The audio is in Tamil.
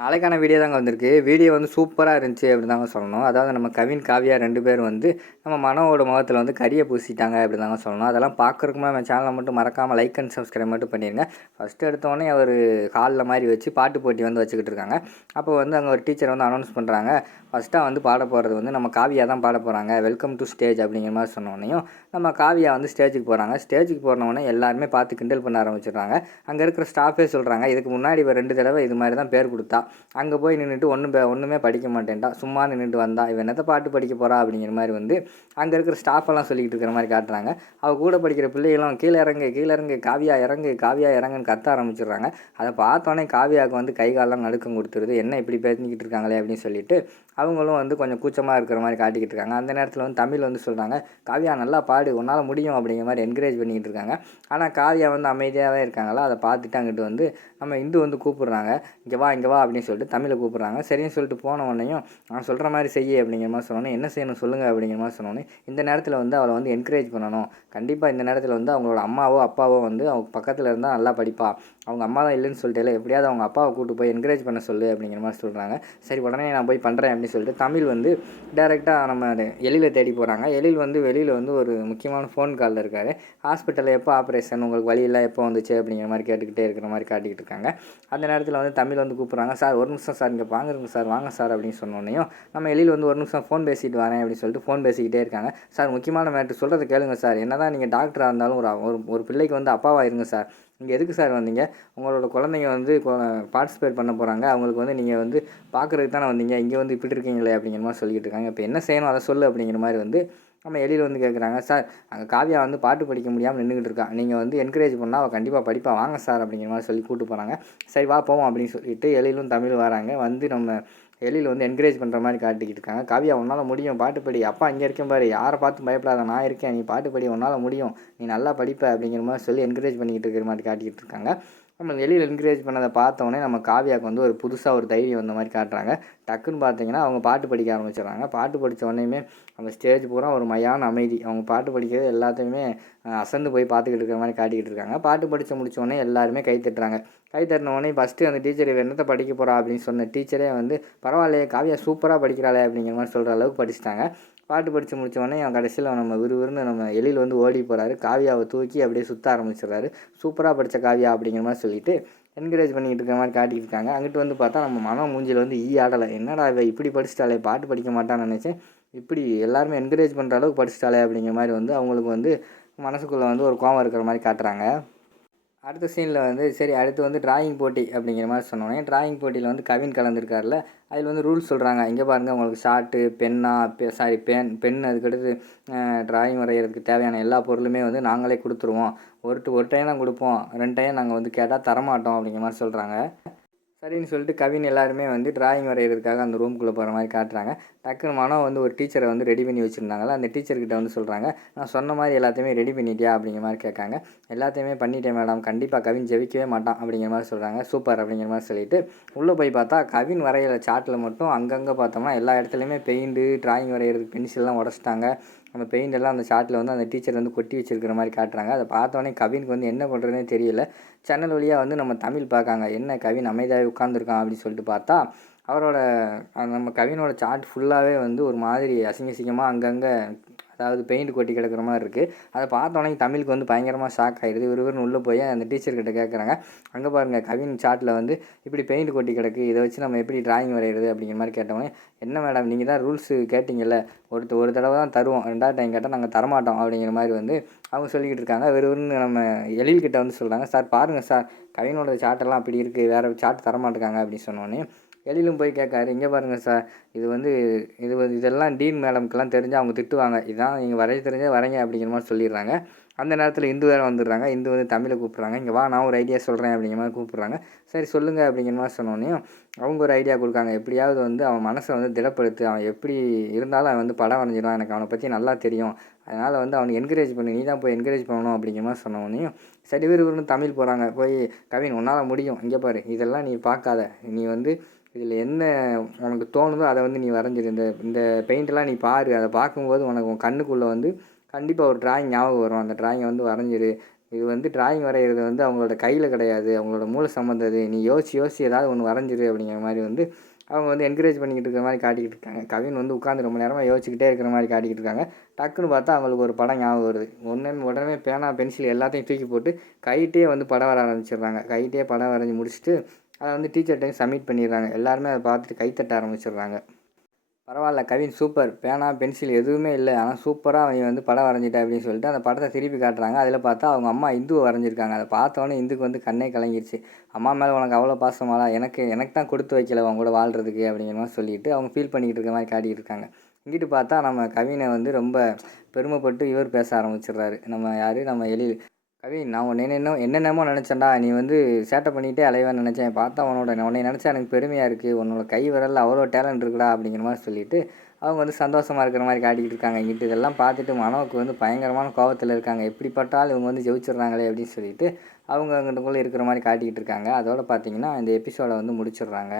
நாளைக்கான வீடியோ தாங்க வந்திருக்கு. வீடியோ வந்து சூப்பராக இருந்துச்சு அப்படின்னு தாங்க சொல்லணும். அதாவது நம்ம கவின் காவியா ரெண்டு பேரும் வந்து நம்ம மனோவோட முகத்தில் வந்து கரியை பூசிட்டாங்க அப்படி தாங்க சொல்லணும். அதெல்லாம் பார்க்குறதுக்கு நம்ம சேனலை மட்டும் மறக்காமல் லைக் அண்ட் சப்ஸ்கிரைப் மட்டும் பண்ணிடுங்க ஃபஸ்ட்டு எடுத்தோடனே அவர் காலில் மாதிரி வச்சு பாட்டு போட்டி வந்து வச்சுக்கிட்டு இருக்காங்க. அப்போ வந்து அங்கே ஒரு டீச்சர் வந்து அனௌன்ஸ் பண்ணுறாங்க ஃபஸ்ட்டாக வந்து பாட போகிறது வந்து நம்ம காவியா தான் பாட போகிறாங்க வெல்கம் டு ஸ்டேஜ் அப்படிங்கிற மாதிரி சொன்னோடனையும் நம்ம காவியா வந்து ஸ்டேஜுக்கு போகிறாங்க ஸ்டேஜுக்கு போனோடனே எல்லாருமே பார்த்து கிண்டல் பண்ண ஆரம்பிச்சிடுறாங்க. அங்கே இருக்கிற ஸ்டாஃபே சொல்கிறாங்க இதுக்கு முன்னாடி இப்போ ரெண்டு தடவை இது மாதிரி தான் பேர் கொடுத்தா. அங்கே போய் நின்றுட்டு ஒன்றும் ஒன்றுமே படிக்க மாட்டேன்டா. சும்மா நின்றுட்டு வந்தா. இவன் என்னத்தை பாட்டு படிக்க போகிறா அப்படிங்கிற மாதிரி வந்து அங்கே இருக்கிற ஸ்டாஃப் எல்லாம் சொல்லிக்கிட்டு இருக்கிற மாதிரி காட்டுறாங்க. அவள் கூட படிக்கிற பிள்ளைகளும் கீழே இறங்கு கீழே இறங்கு காவியா இறங்கு காவியா இறங்குன்னு கத்த ஆரம்பிச்சிடுறாங்க. அதை பார்த்தோன்னே காவியாவுக்கு வந்து கை காலெல்லாம் நடுக்கம் கொடுத்துருது. என்ன இப்படி பேசிக்கிட்டு இருக்காங்களே அப்படின்னு சொல்லிட்டு அவங்களும் வந்து கொஞ்சம் கூச்சமாக இருக்கிற மாதிரி காட்டிக்கிட்டு இருக்காங்க. அந்த நேரத்தில் வந்து தமிழ் வந்து சொல்கிறாங்க காவியா நல்லா பாடு உன்னால் முடியும் அப்படிங்கிற மாதிரி என்கரேஜ் பண்ணிக்கிட்டு இருக்காங்க. ஆனால் காவியா வந்து அமைதியாகவே இருக்காங்களா? அதை பார்த்துட்டு அங்கிட்டு வந்து நம்ம இந்து வந்து கூப்பிடுறாங்க. இங்கே வா இங்கே வா அப்படின்னு சொல்லிட்டு தமிழை கூப்பிட்றாங்க. சரின்னு சொல்லிட்டு போன உடனேயும் நான் சொல்கிற மாதிரி செய்ய அப்படிங்கிற மாதிரி சொன்னோன்னே என்ன செய்யணும் சொல்லுங்கள் அப்படிங்கிற மாதிரி சொன்னோன்னே இந்த நேரத்தில் வந்து அவளை வந்து என்கரேஜ் பண்ணணும். கண்டிப்பாக இந்த நேரத்தில் வந்து அவங்களோட அம்மாவோ அப்பாவோ வந்து அவங்க பக்கத்தில் இருந்தால் நல்லா படிப்பா. அவங்க அம்மா தான் இல்லைன்னு சொல்லிட்டு எப்படியாவது அவங்க அப்பாவை கூட்டு போய் என்கரேஜ் பண்ண சொல்லு அப்படிங்கிற மாதிரி சொல்கிறாங்க சரி உடனே நான் போய் பண்ணுறேன் அப்படின்னு சொல்லிட்டு தமிழ் வந்து டேரெக்டாக நம்ம எழில தேடி போகிறாங்க எழில் வந்து வெளியில் வந்து ஒரு முக்கியமான ஃபோன் காலில் இருக்கார். ஹாஸ்பிட்டலில் எப்போ ஆப்ரேஷன் உங்களுக்கு வழியெல்லாம் எப்போ வந்துச்சு? அப்படிங்கிற மாதிரி கேட்டுக்கிட்டே இருக்கிற மாதிரி காட்டிக்கிட்டு இருக்காங்க. அந்த நேரத்தில் வந்து தமிழ் வந்து கூப்பிட்றாங்க. சார் ஒரு நிமிஷம் சார் இங்கே வாங்குறங்க சார் வாங்க சார் அப்படின்னு சொன்னோன்னையும் நம்ம எழில் வந்து ஒரு நிமிஷம் ஃபோன் பேசிட்டு வரேன் அப்படின்னு சொல்லிட்டு ஃபோன் பேசிக்கிட்டே இருக்காங்க. சார் முக்கியமான மேட்ரு சொல்கிறத கேளுங்க சார். என்ன தான் நீங்கள் டாக்டராக இருந்தாலும் ஒரு ஒரு ஒரு பிள்ளைக்கு வந்து அப்பாவாக இருங்க சார். இங்கே எதுக்கு சார் வந்தீங்க? உங்களோட குழந்தைங்க வந்து பார்ட்டிசிபேட் பண்ண போகிறாங்க அவங்களுக்கு வந்து நீங்கள் வந்து பார்க்குறதுக்கு தானே வந்தீங்க. இங்கே வந்து இப்படி இருக்கீங்களே அப்படிங்கிற மாதிரி சொல்லிக்கிட்டு இருக்காங்க. இப்போ என்ன செய்யணும்? அதை சொல்லு அப்படிங்கிற மாதிரி வந்து நம்ம எழில் வந்து கேட்குறாங்க சார் அங்கே காவியா வந்து பாட்டு படிக்க முடியாமல் நின்றுக்கிட்டு இருக்கா. நீங்கள் வந்து என்கரேஜ் பண்ணால் அவள் கண்டிப்பாக படிப்பா. வாங்க சார் அப்படிங்கிற மாதிரி சொல்லி கூப்பிட்டு போகிறாங்க சரி வா போவோம் அப்படின்னு சொல்லிட்டு எழிலும் தமிழ் வராங்க. வந்து நம்ம எழில் வந்து என்கரேஜ் பண்ணுற மாதிரி காட்டிக்கிட்டு இருக்காங்க. காவியா உன்னால் முடியும். பாட்டு படி. அப்பா இங்கே இருக்கேன் பாரு. யாரை பார்த்து பயப்படாத. நான் இருக்கேன். நீ பாட்டு படி. உன்னால் முடியும். நீ நல்லா படிப்ப அப்படிங்கிற மாதிரி சொல்லி என்கரேஜ் பண்ணிக்கிட்டு இருக்கிற மாதிரி காட்டிக்கிட்டு இருக்காங்க. நம்ம வெளியில் என்கரேஜ் பண்ணதை பார்த்தோன்னே நம்ம காவியாவுக்கு வந்து ஒரு புதுசாக ஒரு தைரியம் வந்த மாதிரி காட்டுறாங்க. டக்குன்னு பார்த்தீங்கன்னா அவங்க பாட்டு படிக்க ஆரம்பிச்சிடுறாங்க. பாட்டு படித்த உடனேயுமே அந்த ஸ்டேஜ் பூரா ஒரு மயான அமைதி. அவங்க பாட்டு படிக்கிறது எல்லாத்தையுமே அசந்து போய் பார்த்துக்கிட்டு இருக்கிற மாதிரி காட்டிக்கிட்டு இருக்காங்க. பாட்டு படித்து முடித்த உடனே எல்லாருமே கை தட்டுறாங்க. கை தட்டின உடனே ஃபஸ்ட்டு அந்த டீச்சர் என்னத்தை படிக்க போகிறா அப்படின்னு சொன்ன டீச்சரே வந்து பரவாயில்லையே காவியா சூப்பராக படிக்கிறாளே அப்படிங்கிற மாதிரி சொல்கிற அளவுக்கு படிச்சிட்டாங்க. பாட்டு படித்து முடித்தவொடனே அவன் கடைசியில் நம்ம விறுவிறுன்னு நம்ம எழில் வந்து ஓடி போகிறாரு காவியாவை தூக்கி அப்படியே சுற்ற ஆரம்பிச்சிடுறாரு. சூப்பராக படித்த காவியா அப்படிங்கிற மாதிரி சொல்லிட்டு என்கரேஜ் பண்ணிக்கிட்டு இருக்கிற மாதிரி காட்டிக்கிட்டு இருக்காங்க. அங்கிட்டு வந்து பார்த்தா நம்ம மனம் மூஞ்சியில் வந்து ஈ ஆடலை. என்னடா இவ இப்படி படிச்சிட்டாலே பாட்டு படிக்க மாட்டான்னு நினச்சேன். இப்படி எல்லாருமே என்கரேஜ் பண்ணுற அளவுக்கு படிச்சிட்டாலே அப்படிங்கிற மாதிரி வந்து அவங்களுக்கு வந்து மனசுக்குள்ளே வந்து ஒரு கோவம் இருக்கிற மாதிரி காட்டுறாங்க. அடுத்த சீனில் வந்து சரி அடுத்து வந்து டிராயிங் போட்டி அப்படிங்கிற மாதிரி சொன்னோன்னே டிராயிங் போட்டியில் வந்து கவின் கலந்துருக்கார்ல அதில் வந்து ரூல்ஸ் சொல்கிறாங்க இங்கே பாருங்கள் உங்களுக்கு ஷார்ட்டு பென்னா பெ சாரி பென் பென் அதுக்கடுத்து டிராயிங் வரைகிறதுக்கு தேவையான எல்லா பொருளுமே வந்து நாங்களே கொடுத்துருவோம். ஒரு ஒரு டைம் தான் கொடுப்போம். ரெண்டு டைம் நாங்கள் வந்து கேட்டால் தரமாட்டோம் அப்படிங்கிற மாதிரி சொல்கிறாங்க சரின்னு சொல்லிட்டு கவின் எல்லாருமே வந்து டிராயிங் வரைகிறதுக்காக அந்த ரூம்குள்ளே போகிற மாதிரி காட்டுறாங்க. டக்குனு மனம் வந்து ஒரு டீச்சரை வந்து ரெடி பண்ணி வச்சுருந்தாங்களா அந்த டீச்சர்கிட்ட வந்து சொல்கிறாங்க நான் சொன்ன மாதிரி எல்லாத்தையுமே ரெடி பண்ணிட்டியா அப்படிங்கிற மாதிரி கேட்காங்க. எல்லாத்தையுமே பண்ணிட்டேன் மேடம் கண்டிப்பாக கவின் ஜெயிக்கவே மாட்டான் அப்படிங்கிற மாதிரி சொல்கிறாங்க சூப்பர் அப்படிங்கிற மாதிரி சொல்லிட்டு உள்ளே போய் பார்த்தா கவின் வரைகிற சார்ட்டில் மட்டும் அங்கங்கே பார்த்தோம்னா எல்லா இடத்துலையுமே பெயிண்ட்டு டிராயிங் வரைகிறதுக்கு பென்சில்லாம் உடச்சிட்டாங்க. அந்த பெயிண்ட் எல்லாம் அந்த ஷார்ட்டில் வந்து அந்த டீச்சர் வந்து கொட்டி வச்சிருக்கிற மாதிரி காட்டுறாங்க. அதை பார்த்தோன்னே கவினுக்கு வந்து என்ன பண்ணுறதுனே தெரியல. சேனல் வழியாக வந்து நம்ம தமிழ் பார்க்காங்க. என்ன கவின் அமைதியாக உட்காந்துருக்கான் அப்படின்னு சொல்லிட்டு பார்த்தா அவரோட நம்ம கவினோட சார்ட் ஃபுல்லாகவே வந்து ஒரு மாதிரி அசிங்க அசிங்கமாக அங்கங்கே அதாவது பெயிண்ட் கொட்டி கிடக்கிற மாதிரி இருக்குது அதை பார்த்தோன்னே தமிழுக்கு வந்து பயங்கரமாக ஷாக் ஆகிடுது இவருன்னு உள்ளே போய் அந்த டீச்சர்கிட்ட கேட்குறாங்க அங்கே பாருங்கள் கவின் சார்ட்டில் வந்து இப்படி பெயிண்ட் கொட்டி கிடக்கு. இதை வச்சு நம்ம எப்படி டிராயிங் வரைகிறது அப்படிங்கிற மாதிரி கேட்டவொடனே என்ன மேடம் நீங்கள் தான் ரூல்ஸு கேட்டிங்கல்ல. ஒருத்தர் ஒரு தடவை தான் தருவோம். ரெண்டாவது டைம் கேட்டால் நாங்கள் தரமாட்டோம். அப்படிங்கிற மாதிரி வந்து அவங்க சொல்லிக்கிட்டு இருக்காங்க. வெறும்னு நம்ம எழில்கிட்ட வந்து சொல்கிறாங்க சார் பாருங்கள் சார். கவினோட சாட்டெல்லாம் அப்படி இருக்குது வேறு சார்ட் தரமாட்டேங்காங்க அப்படின்னு சொன்னோன்னே எழிலும் போய் கேட்காரு இங்கே பாருங்கள் சார் இது வந்து இது இதெல்லாம் டீன் மேடம்க்கெல்லாம் தெரிஞ்சு அவங்க திட்டுவாங்க. இதான் நீங்கள் வரைய தெரிஞ்சால் வரைங்க அப்படிங்கிற மாதிரி சொல்லிடுறாங்க. அந்த நேரத்தில் இந்து வேறு வந்துடுறாங்க. இந்து வந்து தமிழை கூப்பிட்றாங்க. இங்கே வா நான் ஒரு ஐடியா சொல்கிறேன் அப்படிங்கிற மாதிரி கூப்பிட்றாங்க. சரி சொல்லுங்கள் அப்படிங்கிற மாதிரி சொன்னோன்னே அவங்க ஒரு ஐடியா கொடுக்காங்க. எப்படியாவது வந்து அவன் மனசை வந்து திடப்படுத்து அவன் எப்படி இருந்தாலும் அவன் வந்து படம் வரைஞ்சிடுவான். எனக்கு அவனை பற்றி நல்லா தெரியும். அதனால் வந்து அவனை என்கரேஜ் பண்ணி. நீ தான் போய் என்கரேஜ் பண்ணணும் அப்படிங்கிற மாதிரி சொன்னோன்னே சரி இவர் தமிழ் போகிறாங்க போய் கவின் உன்னால் முடியும். இங்கே பாரு. இதெல்லாம் நீ பார்க்காத. நீ வந்து இதில் என்ன உனக்கு தோணுதோ அதை வந்து நீ வரைஞ்சிரு. இந்த இந்த பெயிண்டெல்லாம் நீ பாரு. அதை பார்க்கும்போது உனக்கு உன் கண்ணுக்குள்ளே வந்து கண்டிப்பாக ஒரு டிராயிங் ஞாபகம் வரும். அந்த டிராயிங்கை வந்து வரைஞ்சிரு. இது வந்து டிராயிங் வரைகிறது வந்து அவங்களோட கையில் கிடையாது. அவங்களோட மூளை சம்மந்தது. நீ யோசிச்சு யோசிச்சு ஏதாவது ஒன்று வரைஞ்சிரு அப்படிங்கிற மாதிரி வந்து அவங்க வந்து என்கரேஜ் பண்ணிக்கிட்டு இருக்கிற மாதிரி காட்டிக்கிட்டு இருக்காங்க. கவின் வந்து உட்காந்து ரொம்ப நேரமாக யோசிச்சுக்கிட்டே இருக்கிற மாதிரி காட்டிக்கிட்டு இருக்காங்க. டக்குன்னு பார்த்தா அவங்களுக்கு ஒரு படம் ஞாபகம் வருது. உடனே உடனே பேனா பென்சில் எல்லாத்தையும் தூக்கி போட்டு கைட்டே வந்து படம் வர ஆரம்பிச்சிடுறாங்க. கைட்டே படம் வரைஞ்சி முடிச்சுட்டு அதை வந்து டீச்சர்கிட்டையும் சப்மிட் பண்ணிடுறாங்க. எல்லாருமே அதை பார்த்துட்டு கைத்தட்ட ஆரம்பிச்சிடுறாங்க. பரவாயில்ல கவின் சூப்பர் பேனா பென்சில் எதுவுமே இல்லை. ஆனால் சூப்பராக அவன் வந்து படம் வரைஞ்சிட்டா அப்படின்னு சொல்லிட்டு அந்த படத்தை திருப்பி காட்டுறாங்க. அதில் பார்த்தா அவங்க அம்மா இந்துவை வரைஞ்சிருக்காங்க. அதை பார்த்தோன்னே இந்துக்கு வந்து கண்ணே கலங்கிருச்சு. அம்மா மேலே உனக்கு அவ்வளோ பாசமாலா எனக்கு எனக்கு தான் கொடுத்து வைக்கல அவங்க கூட வாழ்கிறதுக்கு அப்படிங்கிற மாதிரி சொல்லிட்டு அவங்க ஃபீல் பண்ணிக்கிட்டு இருக்க மாதிரி காட்டியிருக்காங்க இருக்காங்க. இங்கிட்டு பார்த்தா நம்ம கவினை வந்து ரொம்ப பெருமைப்பட்டு இவர் பேச ஆரம்பிச்சிடுறாரு. நம்ம யார்? நம்ம எழில். கவி நான் உன்னை என்னென்ன என்னென்னமோ நினச்சேன்டா. நீ வந்து சேட்டை பண்ணிகிட்டே அலைவேன்னு நினச்சேன். பார்த்தா உன்னோட உன்னை நினச்சா எனக்கு பெருமையாக இருக்குது உன்னோட கை விரலில் அவ்வளோ டேலண்ட் இருக்குடா அப்படிங்கிற மாதிரி சொல்லிட்டு அவங்க வந்து சந்தோஷமாக இருக்கிற மாதிரி காட்டிக்கிட்டு இருக்காங்க. இங்கிட்டு இதெல்லாம் பார்த்துட்டு மனோவுக்கு வந்து பயங்கரமான கோபத்தில் இருக்காங்க. எப்படிப்பட்டாலும் இவங்க வந்து ஜெயிச்சிடுறாங்களே அப்படின்னு சொல்லிட்டு அவங்க அங்கிட்டுக்குள்ளே இருக்கிற மாதிரி காட்டிக்கிட்டு இருக்காங்க. அதோட பார்த்தீங்கன்னா இந்த எபிசோடை வந்து முடிச்சிடுறாங்க.